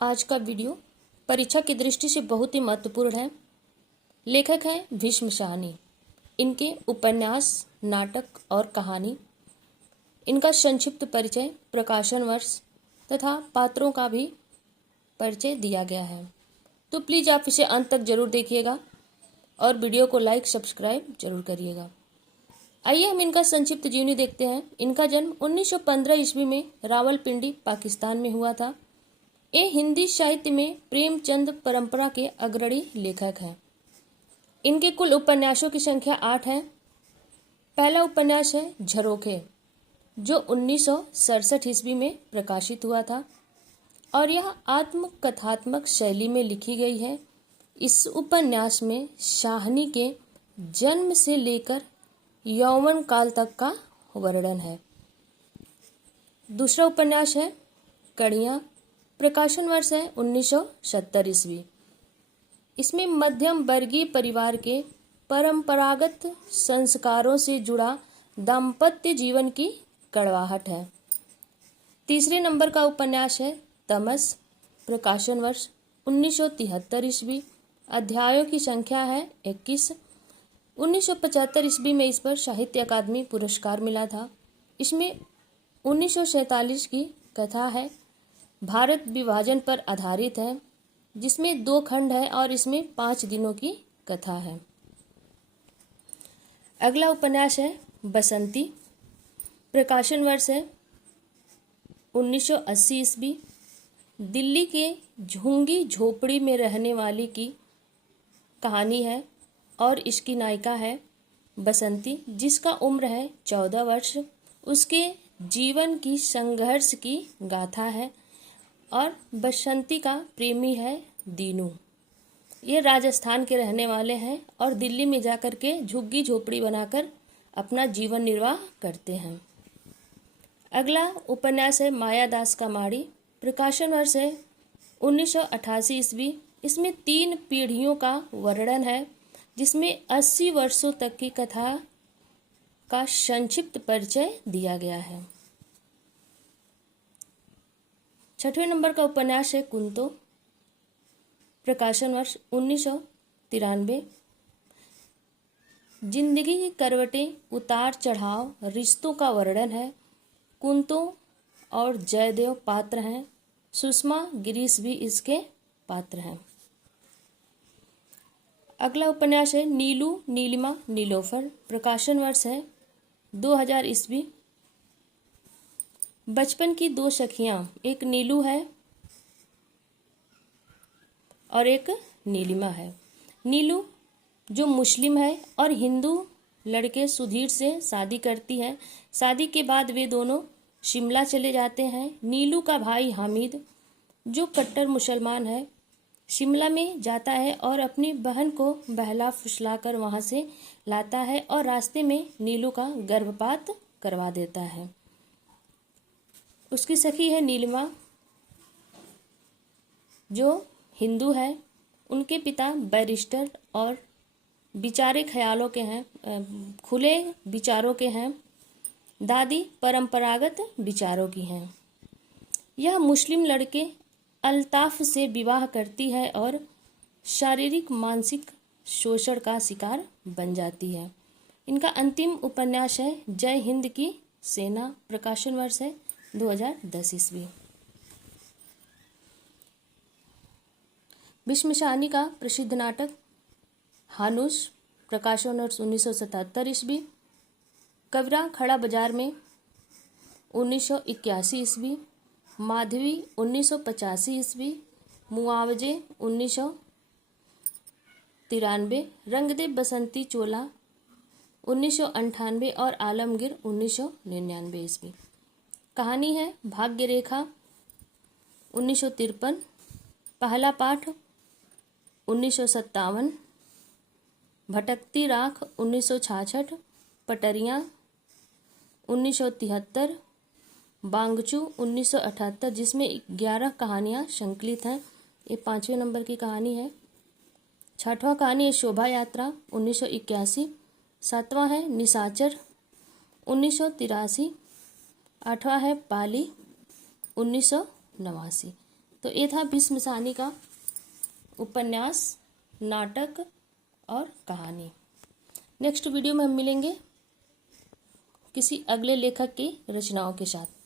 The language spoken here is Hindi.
आज का वीडियो परीक्षा की दृष्टि से बहुत ही महत्वपूर्ण है। लेखक हैं भीष्म साहनी। इनके उपन्यास, नाटक और कहानी, इनका संक्षिप्त परिचय, प्रकाशन वर्ष तथा पात्रों का भी परिचय दिया गया है। तो प्लीज़ आप इसे अंत तक जरूर देखिएगा और वीडियो को लाइक सब्सक्राइब जरूर करिएगा। आइए हम इनका संक्षिप्त जीवनी देखते हैं। इनका जन्म 1915 ईस्वी में रावलपिंडी, पाकिस्तान में हुआ था। ये हिंदी साहित्य में प्रेमचंद परंपरा के अग्रणी लेखक हैं। इनके कुल उपन्यासों की संख्या 8 है। पहला उपन्यास है झरोखे, जो 1967 ईस्वी में प्रकाशित हुआ था और यह आत्मकथात्मक शैली में लिखी गई है। इस उपन्यास में साहनी के जन्म से लेकर यौवन काल तक का वर्णन है। दूसरा उपन्यास है कड़ियाँ, प्रकाशन वर्ष है 1970 ईस्वी। इसमें मध्यम वर्गीय परिवार के परंपरागत संस्कारों से जुड़ा दाम्पत्य जीवन की कड़वाहट है। तीसरे नंबर का उपन्यास है तमस, प्रकाशन वर्ष 1973 ईस्वी। अध्यायों की संख्या है 21। 1975 ईस्वी में इस पर साहित्य अकादमी पुरस्कार मिला था। इसमें 1947 की कथा है। भारत विभाजन पर आधारित है, जिसमें 2 खंड है और इसमें 5 दिनों की कथा है। अगला उपन्यास है बसंती, प्रकाशन वर्ष है 1980 ईस्वी। दिल्ली के झुंगी झोपड़ी में रहने वाली की कहानी है और इसकी नायिका है बसंती, जिसका उम्र है 14 वर्ष। उसके जीवन की संघर्ष की गाथा है और बसंती का प्रेमी है दीनू। ये राजस्थान के रहने वाले हैं और दिल्ली में जाकर के झुग्गी झोपड़ी बनाकर अपना जीवन निर्वाह करते हैं। अगला उपन्यास है मायादास का माड़ी, प्रकाशन वर्ष है 1988 ईस्वी। इसमें 3 पीढ़ियों का वर्णन है, जिसमें 80 वर्षों तक की कथा का संक्षिप्त परिचय दिया गया है। 6वें नंबर का उपन्यास है कुंतो, प्रकाशन वर्ष 1993। जिंदगी की करवटें, उतार चढ़ाव, रिश्तों का वर्णन है। कुंतो और जयदेव पात्र हैं। सुषमा गिरीश भी इसके पात्र हैं। अगला उपन्यास है नीलू नीलिमा नीलोफर, प्रकाशन वर्ष है 2000 ईस्वी। बचपन की 2 सखियां, एक नीलू है और एक नीलिमा है। नीलू जो मुस्लिम है और हिंदू लड़के सुधीर से शादी करती है। शादी के बाद वे दोनों शिमला चले जाते हैं। नीलू का भाई हामिद, जो कट्टर मुसलमान है, शिमला में जाता है और अपनी बहन को बहला फुसलाकर वहां से लाता है और रास्ते में नीलू का गर्भपात करवा देता है। उसकी सखी है नीलिमा, जो हिंदू है। उनके पिता बैरिस्टर और विचारे ख्यालों के हैं, खुले विचारों के हैं। दादी परंपरागत विचारों की हैं। यह मुस्लिम लड़के अल्ताफ से विवाह करती है और शारीरिक मानसिक शोषण का शिकार बन जाती है। इनका अंतिम उपन्यास है जय हिंद की सेना, प्रकाशन वर्ष है 2010 ईस्वी। भीष्म साहनी का प्रसिद्ध नाटक हानुश, प्रकाशन वर्ष 1977 ईस्वी। कबीरा खड़ा बाजार में 1981 ईस्वी। माधवी 1985 ईस्वी। मुआवजे 1993। रंगदेव बसंती चोला 1998 और आलमगीर 1999 ईस्वी। कहानी है भाग्य रेखा 1953। पहला पाठ 1957। भटकती राख 1966। पटरियाँ 1973। बांगचू 1978, जिसमें 11 कहानियाँ संकलित हैं। ये 5वें नंबर की कहानी है। 6वां कहानी है शोभा यात्रा 1981। 7वां है निशाचर 1983। 8वां है पाली 1989। तो ये था भीष्म साहनी का उपन्यास, नाटक और कहानी। नेक्स्ट वीडियो में हम मिलेंगे किसी अगले लेखक की रचनाओं के साथ।